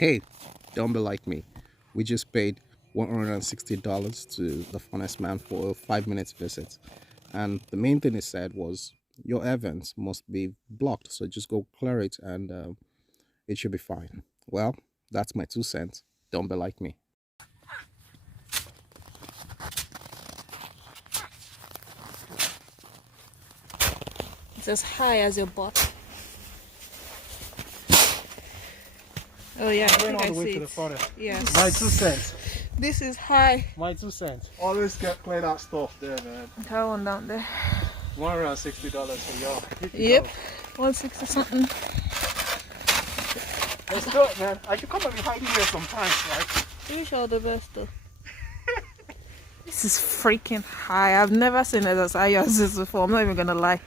Hey, don't be like me. We just paid $160 to the furnaceman for a 5 minutes visit. And the main thing he said was, your events must be blocked, so just go clear it and it should be fine. Well, that's my 2 cents. Don't be like me. It's as high as your butt. Oh yeah, I Went think all I the way see to the it. furnace. Yes. My 2 cents. This is high. My 2 cents. Always get clear that stuff there, man. That one down there. $160 for y'all. Yep. 160 something. Let's do it, man. I should come and be hiding here sometimes, right? Wish all the best though. This is freaking high. I've never seen it as high as this before. I'm not even gonna lie.